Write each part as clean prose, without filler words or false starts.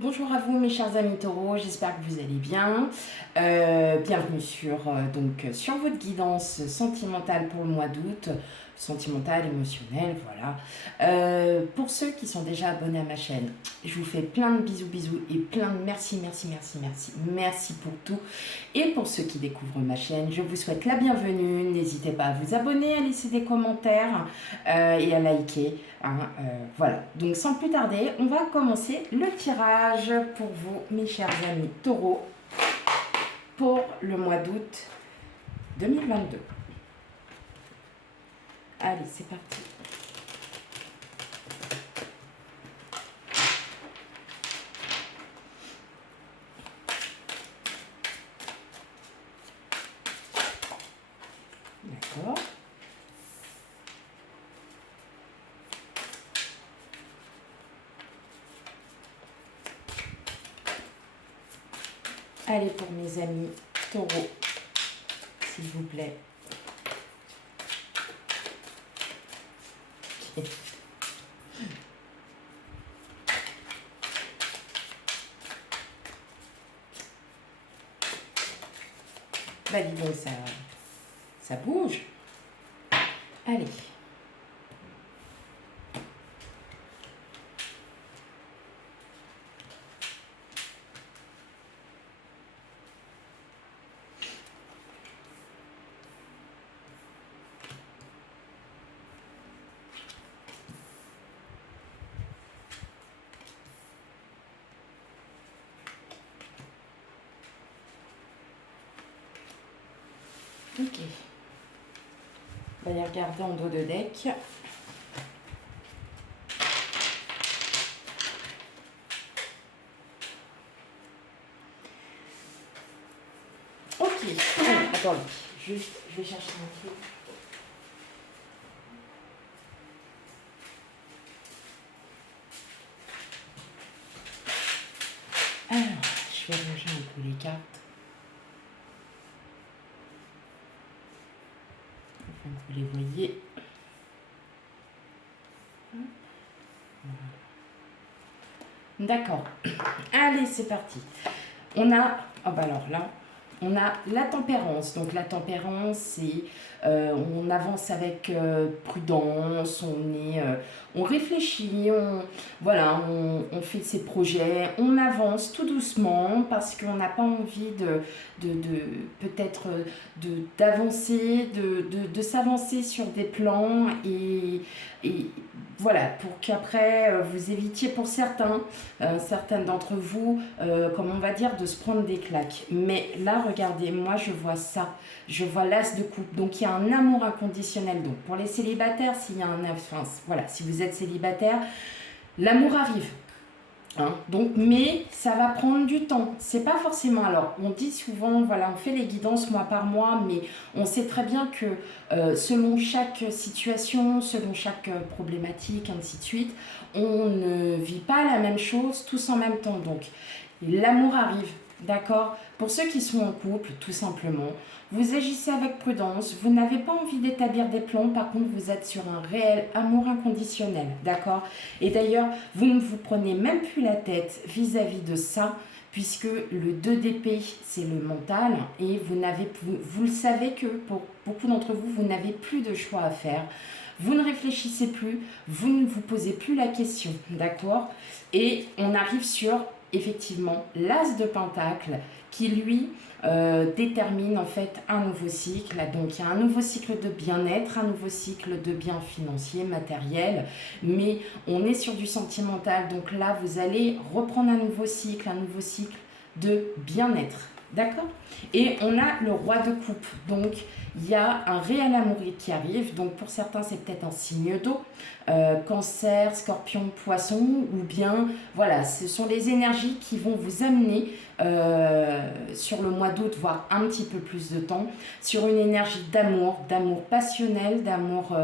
Bonjour à vous mes chers amis taureaux, j'espère que vous allez bien. Bienvenue sur votre guidance sentimentale pour le mois d'août, sentimentale, émotionnelle, voilà. Pour ceux qui sont déjà abonnés à ma chaîne, je vous fais plein de bisous et plein de merci pour tout. Et pour ceux qui découvrent ma chaîne, je vous souhaite la bienvenue. N'hésitez pas à vous abonner, à laisser des commentaires et à liker. Voilà, donc sans plus tarder, on va commencer le tirage pour vous, mes chers amis taureaux, pour le mois d'août 2022. Allez, c'est parti. D'accord. Allez, pour mes amis taureaux, s'il vous plaît. Bah dis donc, ça bouge. Allez. Ok. On va les regarder en dos de deck. Ok. Alors, attendez. Juste, je vais chercher mon truc. Alors, je vais ranger un peu les cartes. Afin que vous les voyez. D'accord. Allez, c'est parti. On a, oh bah alors là, on a la tempérance. Donc la tempérance, c'est on avance avec prudence, on réfléchit, voilà, on fait ses projets, on avance tout doucement parce qu'on n'a pas envie peut-être d'avancer, de s'avancer sur des plans et voilà, pour qu'après vous évitiez pour certaines d'entre vous, comme on va dire, de se prendre des claques. Mais là, regardez, moi je vois ça, je vois l'as de coupe. Donc il y a un amour inconditionnel. Donc pour les célibataires, s'il y a enfin, voilà, si vous êtes célibataire, l'amour arrive. Donc, mais ça va prendre du temps. C'est pas forcément. Alors, on dit souvent, voilà, on fait les guidances mois par mois, mais on sait très bien que selon chaque situation, selon chaque problématique, ainsi de suite, on ne vit pas la même chose tous en même temps. Donc, l'amour arrive, d'accord? Pour ceux qui sont en couple, tout simplement, vous agissez avec prudence, vous n'avez pas envie d'établir des plans, par contre, vous êtes sur un réel amour inconditionnel, d'accord? Et d'ailleurs, vous ne vous prenez même plus la tête vis-à-vis de ça, puisque le 2 d'épée, c'est le mental, et vous le savez que pour beaucoup d'entre vous, vous n'avez plus de choix à faire. Vous ne réfléchissez plus, vous ne vous posez plus la question, d'accord? Et on arrive sur, effectivement, l'as de pentacle, qui lui détermine en fait un nouveau cycle. Donc il y a un nouveau cycle de bien-être, un nouveau cycle de bien financier, matériel, mais on est sur du sentimental. Donc là, vous allez reprendre un nouveau cycle de bien-être. D'accord? Et on a le roi de coupe. Donc, il y a un réel amour qui arrive. Donc, pour certains, c'est peut-être un signe d'eau. Cancer, scorpion, poisson. Ou bien, voilà, ce sont les énergies qui vont vous amener sur le mois d'août, voire un petit peu plus de temps, sur une énergie d'amour passionnel, d'amour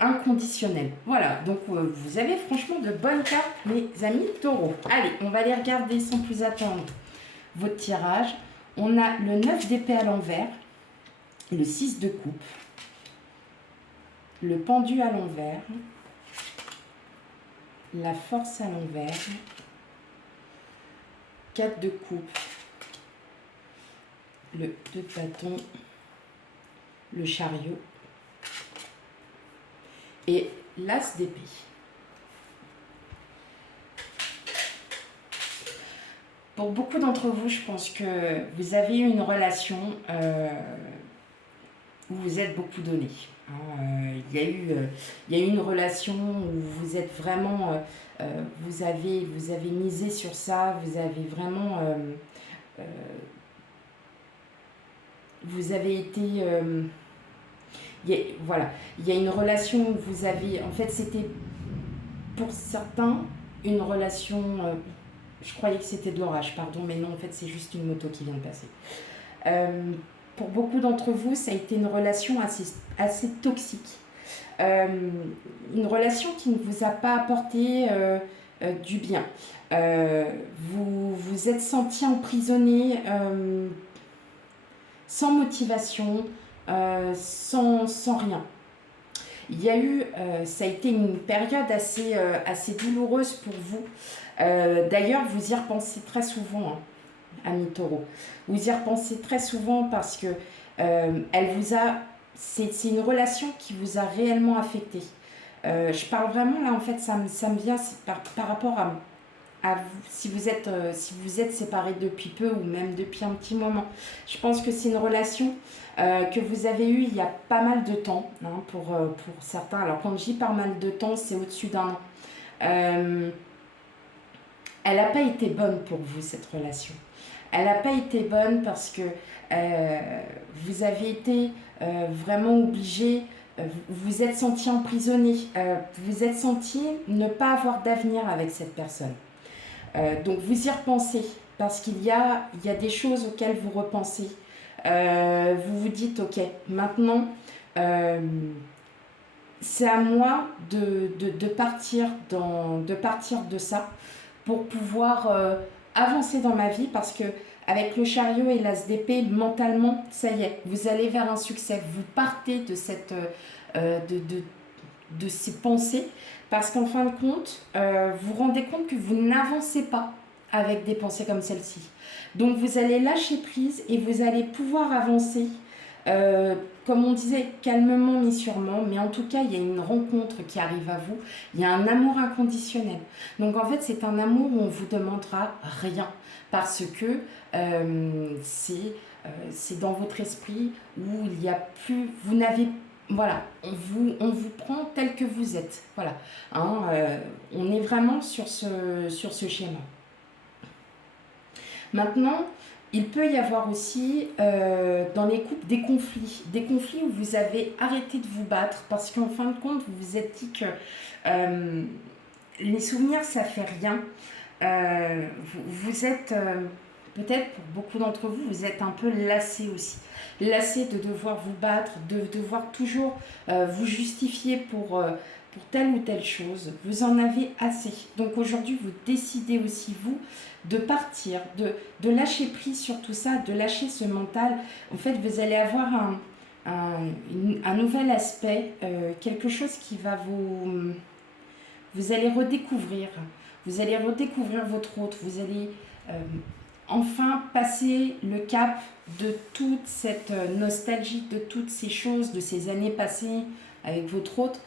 inconditionnel. Voilà, donc vous avez franchement de bonnes cartes, mes amis taureaux. Allez, on va les regarder sans plus attendre votre tirage. On a le 9 d'épée à l'envers, le 6 de coupe, le pendu à l'envers, la force à l'envers, 4 de coupe, le 2 de bâton, le chariot et l'as d'épée. Pour beaucoup d'entre vous, je pense que vous avez eu une relation où vous êtes beaucoup donné. Il y a eu une relation où vous êtes vraiment, vous avez misé sur ça, vous avez vraiment, vous avez été, voilà, il y a une relation où vous avez, en fait, c'était pour certains une relation, je croyais que c'était de l'orage, pardon, mais non, en fait, c'est juste une moto qui vient de passer. Pour beaucoup d'entre vous, ça a été une relation assez toxique. Une relation qui ne vous a pas apporté du bien. Vous vous êtes senti emprisonné sans motivation, sans rien. Il y a eu, ça a été une période assez douloureuse pour vous. D'ailleurs, vous y repensez très souvent, hein, amis taureaux. Vous y repensez très souvent parce que c'est une relation qui vous a réellement affecté. Je parle vraiment là, en fait, ça me vient par rapport à vous, si vous êtes séparés depuis peu ou même depuis un petit moment. Je pense que c'est une relation que vous avez eue il y a pas mal de temps, hein, pour certains. Alors quand je dis pas mal de temps, c'est au-dessus d'un an. Elle n'a pas été bonne pour vous, cette relation. Elle n'a pas été bonne parce que vous avez été vraiment obligé, vous vous êtes senti emprisonné, vous vous êtes senti ne pas avoir d'avenir avec cette personne. Donc vous y repensez parce qu'il y a des choses auxquelles vous repensez. Vous vous dites, ok, maintenant, c'est à moi de partir de ça pour pouvoir avancer dans ma vie parce que avec le chariot et l'as d'épée, mentalement, ça y est, vous allez vers un succès. Vous partez de ces pensées parce qu'en fin de compte, vous vous rendez compte que vous n'avancez pas avec des pensées comme celle-ci. Donc vous allez lâcher prise et vous allez pouvoir avancer, comme on disait, calmement mais sûrement. Mais en tout cas, il y a une rencontre qui arrive à vous. Il y a un amour inconditionnel. Donc en fait, c'est un amour où on ne vous demandera rien parce que c'est dans votre esprit où il n'y a plus, vous n'avez, voilà, on vous prend tel que vous êtes, voilà, hein, on est vraiment sur ce schéma. Maintenant, il peut y avoir aussi dans les couples des conflits où vous avez arrêté de vous battre parce qu'en fin de compte, vous vous êtes dit que les souvenirs, ça fait rien. Vous êtes, peut-être pour beaucoup d'entre vous, vous êtes un peu lassés aussi. Lassés de devoir vous battre, de devoir toujours vous justifier pour telle ou telle chose. Vous en avez assez. Donc aujourd'hui, vous décidez aussi, vous, de partir, de lâcher prise sur tout ça, de lâcher ce mental. En fait, vous allez avoir un nouvel aspect, quelque chose qui va vous allez redécouvrir. Vous allez redécouvrir votre autre. Vous allez enfin passer le cap de toute cette nostalgie, de toutes ces choses, de ces années passées avec votre autre,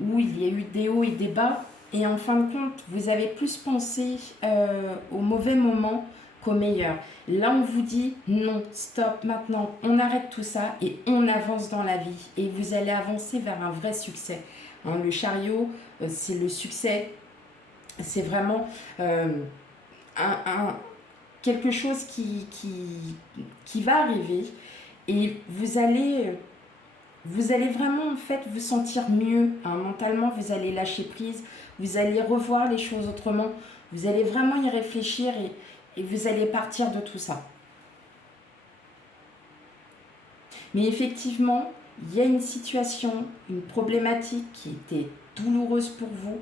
où il y a eu des hauts et des bas. Et en fin de compte, vous avez plus pensé au mauvais moment qu'au meilleur. Là, on vous dit non, stop, maintenant, on arrête tout ça et on avance dans la vie. Et vous allez avancer vers un vrai succès. Hein, le chariot, c'est le succès. C'est vraiment quelque chose qui va arriver. Et vous allez vraiment en fait vous sentir mieux, hein, mentalement. Vous allez lâcher prise, vous allez revoir les choses autrement, vous allez vraiment y réfléchir et vous allez partir de tout ça. Mais effectivement, il y a une situation, une problématique qui était douloureuse pour vous.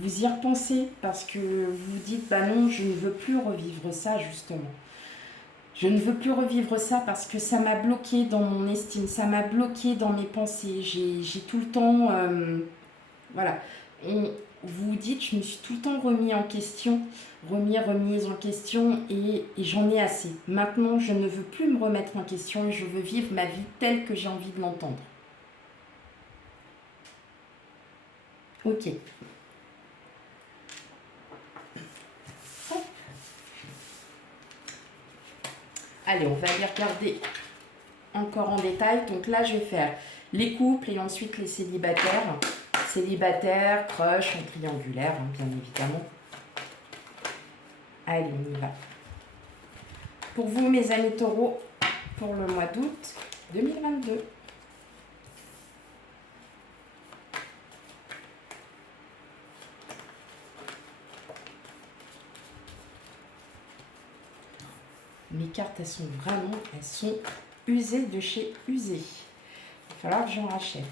Vous y repensez parce que vous vous dites, bah non, je ne veux plus revivre ça justement. Je ne veux plus revivre ça parce que ça m'a bloqué dans mon estime, ça m'a bloqué dans mes pensées. J'ai tout le temps, voilà, vous vous dites, je me suis tout le temps remise en question et j'en ai assez. Maintenant, je ne veux plus me remettre en question et je veux vivre ma vie telle que j'ai envie de l'entendre. Ok. Allez, on va aller regarder encore en détail. Donc là, je vais faire les couples et ensuite les célibataires. Célibataire, crush, en triangulaire, hein, bien évidemment. Allez, on y va. Pour vous, mes amis taureaux, pour le mois d'août 2022. Mes cartes, elles sont usées de chez usées. Il va falloir que j'en rachète.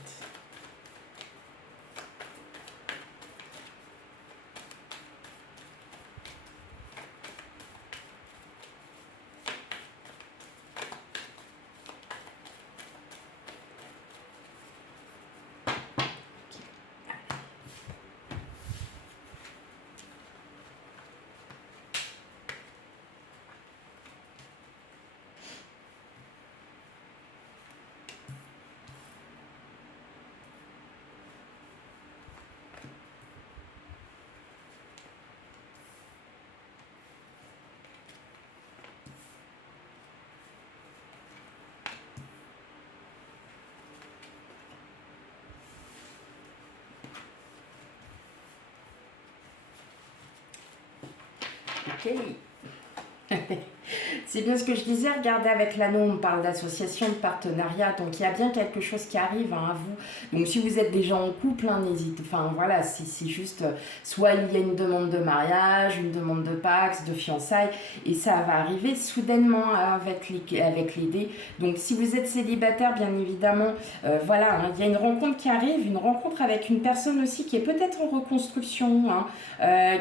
Ok. C'est bien ce que je disais, regardez avec l'anneau, on parle d'association, de partenariat, donc il y a bien quelque chose qui arrive hein, à vous. Donc si vous êtes déjà en couple, hein, n'hésitez, enfin voilà, c'est juste, soit il y a une demande de mariage, une demande de pax, de fiançailles, et ça va arriver soudainement avec les dés. Donc si vous êtes célibataire, bien évidemment, voilà, hein, il y a une rencontre qui arrive, une rencontre avec une personne aussi qui est peut-être en reconstruction, hein,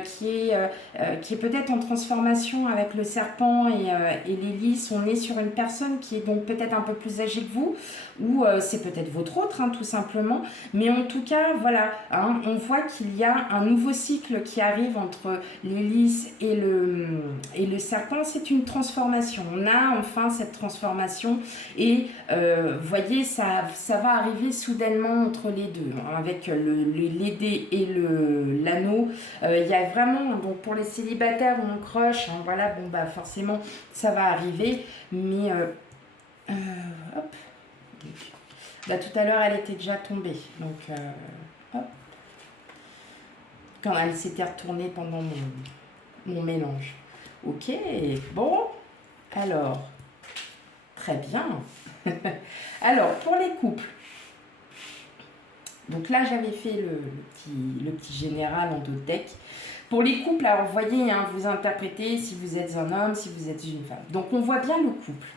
qui est peut-être en transformation avec le serpent et l'hélice. On est sur une personne qui est donc peut-être un peu plus âgée que vous, ou c'est peut-être votre autre, hein, tout simplement. Mais en tout cas, voilà, hein, on voit qu'il y a un nouveau cycle qui arrive entre l'hélice et le serpent. C'est une transformation. On a enfin cette transformation et voyez, ça va arriver soudainement entre les deux, hein, avec les dés et l'anneau. Il y a vraiment, donc pour les célibataires ou en crush, hein, voilà, bon bah forcément ça va arriver, mais hop, là tout à l'heure elle était déjà tombée, donc hop, quand elle s'était retournée pendant mon mélange. Ok, bon, alors, très bien. Alors, pour les couples, donc là j'avais fait le petit général en 2 decks. Pour les couples, alors vous voyez, hein, vous interprétez si vous êtes un homme, si vous êtes une femme. Donc on voit bien le couple.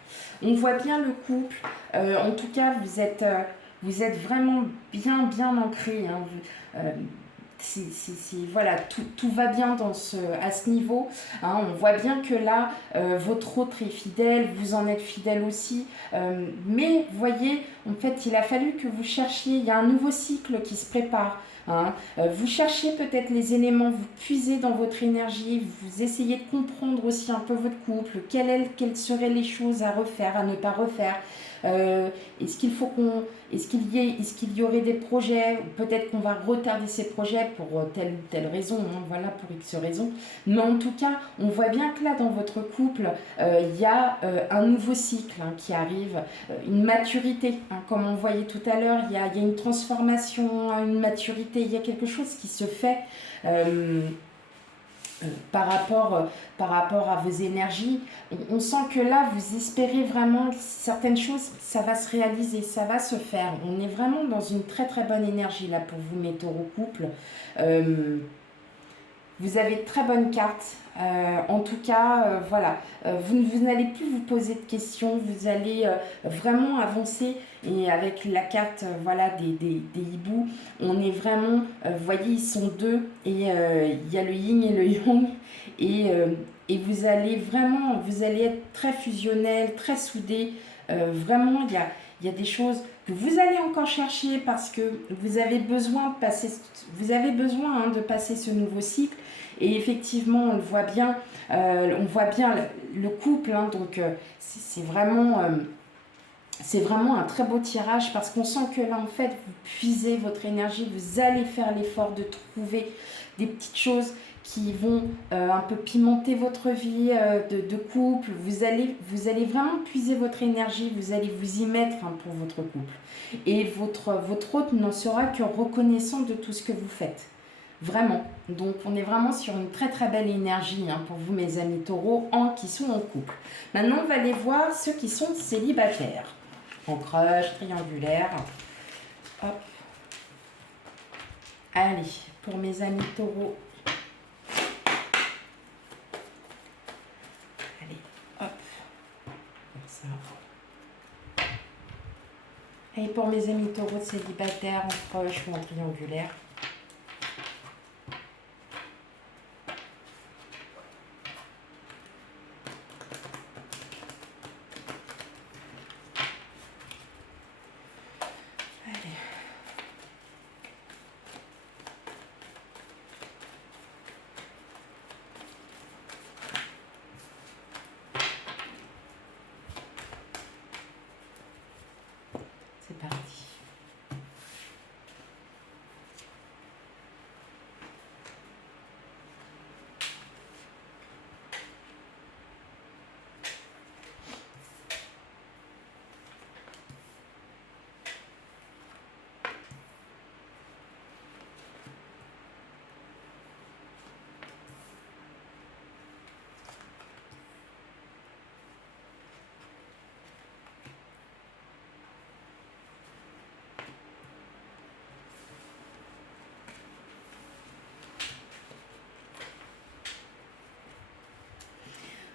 On voit bien le couple. En tout cas, vous êtes vraiment bien ancré. Hein. Voilà, tout va bien à ce niveau. Hein. On voit bien que là, votre autre est fidèle, vous en êtes fidèle aussi. Mais vous voyez, en fait, il a fallu que vous cherchiez. Il y a un nouveau cycle qui se prépare. Hein. Vous cherchez peut-être les éléments, vous puisez dans votre énergie, vous essayez de comprendre aussi un peu votre couple, quelles seraient les choses à refaire, à ne pas refaire. Est-ce qu'il y aurait des projets, peut-être qu'on va retarder ces projets pour telle ou telle raison, hein, voilà, pour X raison. Mais en tout cas, on voit bien que là, dans votre couple, il y a un nouveau cycle hein, qui arrive, une maturité, hein, comme on voyait tout à l'heure, il y a une transformation, une maturité, il y a quelque chose qui se fait par rapport à vos énergies. On sent que là, vous espérez vraiment certaines choses, ça va se réaliser, ça va se faire. On est vraiment dans une très très bonne énergie là pour vous, mes taureaux couple. Vous avez de très bonnes cartes. En tout cas, voilà, vous n'allez plus vous poser de questions, vous allez vraiment avancer. Et avec la carte voilà, des hiboux, on est vraiment, vous voyez, ils sont 2 et il y a le yin et le yang. Et vous allez être très fusionnel, très soudé. Vraiment, il y a des choses que vous allez encore chercher parce que vous avez besoin de passer, de passer ce nouveau cycle. Et effectivement, on le voit bien, le couple, hein, donc c'est vraiment... c'est vraiment un très beau tirage parce qu'on sent que là, en fait, vous puisez votre énergie, vous allez faire l'effort de trouver des petites choses qui vont un peu pimenter votre vie de couple. Vous allez vraiment puiser votre énergie, vous allez vous y mettre hein, pour votre couple. Et votre hôte n'en sera que reconnaissant de tout ce que vous faites. Vraiment. Donc, on est vraiment sur une très très belle énergie hein, pour vous, mes amis taureaux, qui sont en couple. Maintenant, on va aller voir ceux qui sont célibataires. Ancrage, triangulaire. Hop. Allez, pour mes amis taureaux. Allez, hop. Comme ça. Et pour mes amis taureaux célibataires, ancrage ou en triangulaire. C'est parti.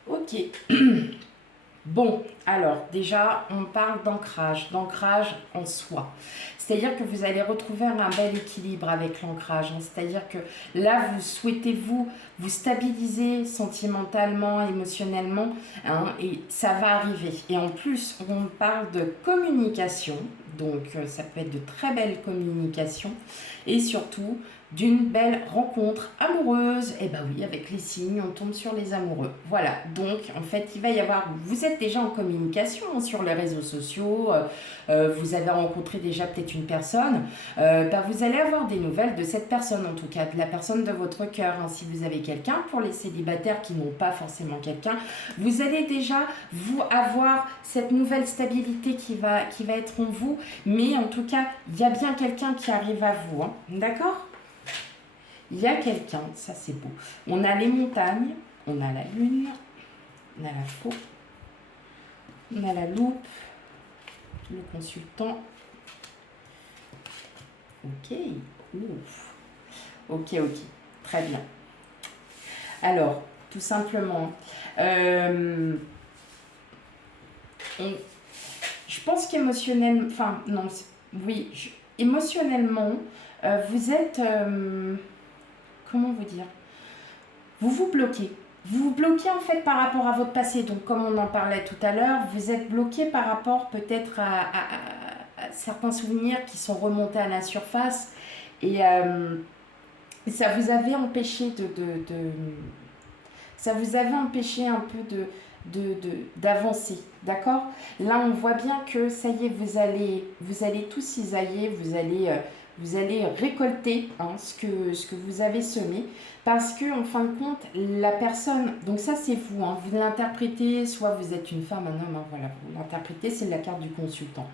Ok. Bon, alors déjà, on parle d'ancrage en soi. C'est-à-dire que vous allez retrouver un bel équilibre avec l'ancrage. Hein. C'est-à-dire que là, vous souhaitez vous stabiliser sentimentalement, émotionnellement, hein, et ça va arriver. Et en plus, on parle de communication, donc ça peut être de très belles communications, et surtout d'une belle rencontre amoureuse. Et ben oui, avec les signes, on tombe sur les amoureux. Voilà, donc en fait, il va y avoir... Vous êtes déjà en communication hein, sur les réseaux sociaux, vous avez rencontré déjà peut-être une personne, ben vous allez avoir des nouvelles de cette personne, en tout cas, de la personne de votre cœur. Hein, si vous avez quelqu'un, pour les célibataires qui n'ont pas forcément quelqu'un, vous allez déjà vous avoir cette nouvelle stabilité qui va être en vous, mais en tout cas, il y a bien quelqu'un qui arrive à vous, hein, d'accord ? Il y a quelqu'un, ça c'est beau. On a les montagnes, on a la lune, on a la faux, on a la loupe, le consultant. Ok, ouf. Ok, très bien. Alors, tout simplement, je pense qu'émotionnellement, enfin non, oui, émotionnellement, vous êtes... comment vous dire, vous vous bloquez. Vous vous bloquez en fait par rapport à votre passé. Donc comme on en parlait tout à l'heure, vous êtes bloqué par rapport peut-être à certains souvenirs qui sont remontés à la surface. Et ça vous avait empêché ça vous avait empêché un peu d'avancer, d'accord? Là, on voit bien que ça y est, vous allez tout cisailler, vous allez récolter hein, ce que vous avez semé, parce que en fin de compte, la personne, donc ça c'est vous, hein, vous l'interprétez, soit vous êtes une femme, un homme, hein, voilà, vous l'interprétez, c'est la carte du consultant.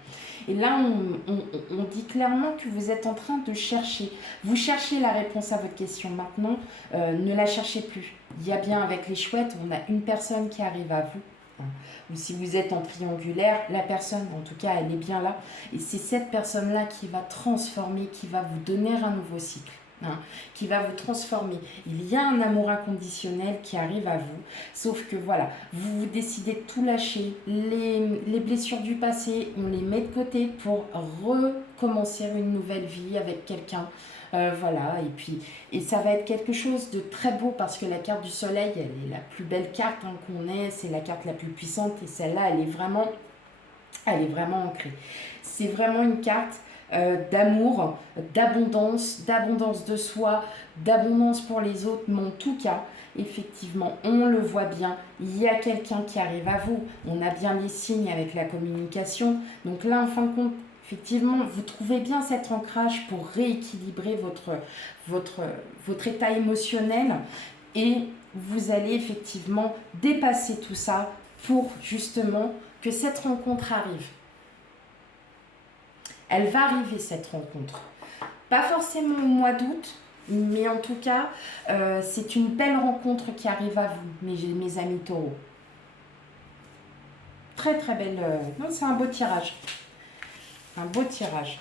Et là, on dit clairement que vous êtes en train de chercher. Vous cherchez la réponse à votre question. Maintenant, ne la cherchez plus. Il y a bien avec les chouettes, on a une personne qui arrive à vous. Hein. Ou si vous êtes en triangulaire, la personne, en tout cas, elle est bien là. Et c'est cette personne-là qui va transformer, qui va vous donner un nouveau cycle. Hein, qui va vous transformer. Il y a un amour inconditionnel qui arrive à vous, sauf que voilà, vous décidez de tout lâcher, les blessures du passé, on les met de côté pour recommencer une nouvelle vie avec quelqu'un. Voilà, et ça va être quelque chose de très beau parce que la carte du soleil, elle est la plus belle carte hein, qu'on ait, c'est la carte la plus puissante et celle-là, elle est vraiment Elle est vraiment ancrée. C'est vraiment une carte d'amour, d'abondance de soi, d'abondance pour les autres, mais en tout cas, effectivement, on le voit bien, il y a quelqu'un qui arrive à vous. On a bien les signes avec la communication. Donc là, en fin de compte, effectivement, vous trouvez bien cet ancrage pour rééquilibrer votre état émotionnel et vous allez effectivement dépasser tout ça pour justement que cette rencontre arrive. Elle va arriver, cette rencontre. Pas forcément au mois d'août, mais en tout cas, c'est une belle rencontre qui arrive à vous, mes amis taureaux. Très très belle. Non, c'est un beau tirage. Un beau tirage.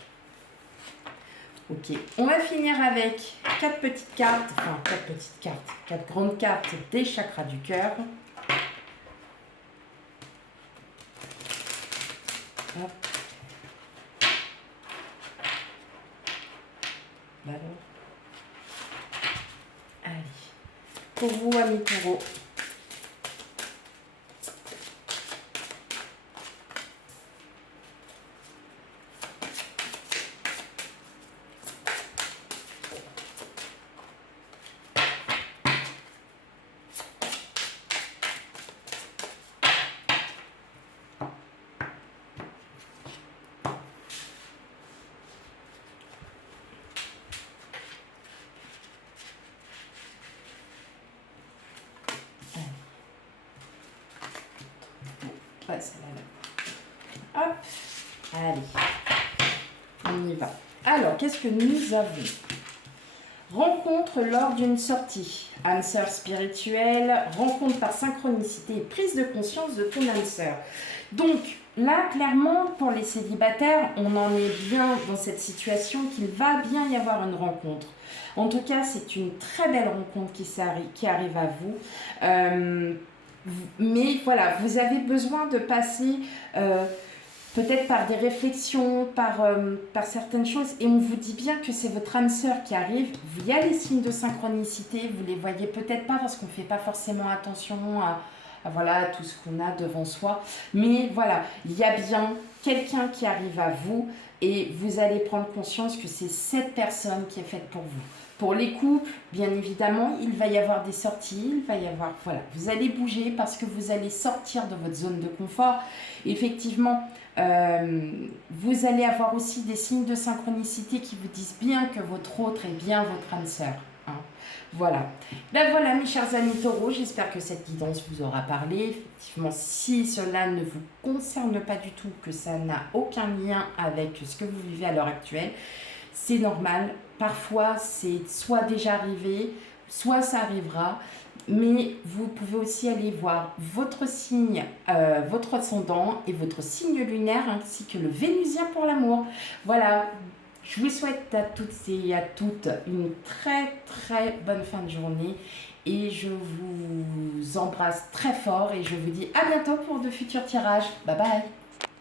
Ok, on va finir avec 4 petites cartes, enfin 4 petites cartes, 4 grandes cartes des chakras du cœur. Hop. Alors. Allez, pour vous, amis taureaux. Ouais, celle-là. Hop. Allez. On y va. Alors, qu'est-ce que nous avons? Rencontre lors d'une sortie. Âme sœur spirituelle, rencontre par synchronicité et prise de conscience de ton âme sœur. Donc, là, clairement, pour les célibataires, on en est bien dans cette situation qu'il va bien y avoir une rencontre. En tout cas, c'est une très belle rencontre qui arrive à vous. Mais voilà, vous avez besoin de passer peut-être par des réflexions, par certaines choses, et on vous dit bien que c'est votre âme sœur qui arrive. Il y a les signes de synchronicité, vous les voyez peut-être pas parce qu'on ne fait pas forcément attention à voilà, tout ce qu'on a devant soi. Mais voilà, il y a bien quelqu'un qui arrive à vous et vous allez prendre conscience que c'est cette personne qui est faite pour vous. Pour les couples, bien évidemment, il va y avoir des sorties, il va y avoir, voilà, vous allez bouger parce que vous allez sortir de votre zone de confort. Effectivement, vous allez avoir aussi des signes de synchronicité qui vous disent bien que votre autre est bien votre âme sœur. Hein. Voilà. Ben voilà, mes chers amis taureaux, j'espère que cette guidance vous aura parlé. Effectivement, si cela ne vous concerne pas du tout, que ça n'a aucun lien avec ce que vous vivez à l'heure actuelle, c'est normal. Parfois, c'est soit déjà arrivé, soit ça arrivera. Mais vous pouvez aussi aller voir votre signe, votre ascendant et votre signe lunaire, ainsi que le vénusien pour l'amour. Voilà, je vous souhaite à toutes et à toutes une très très bonne fin de journée. Et je vous embrasse très fort et je vous dis à bientôt pour de futurs tirages. Bye bye.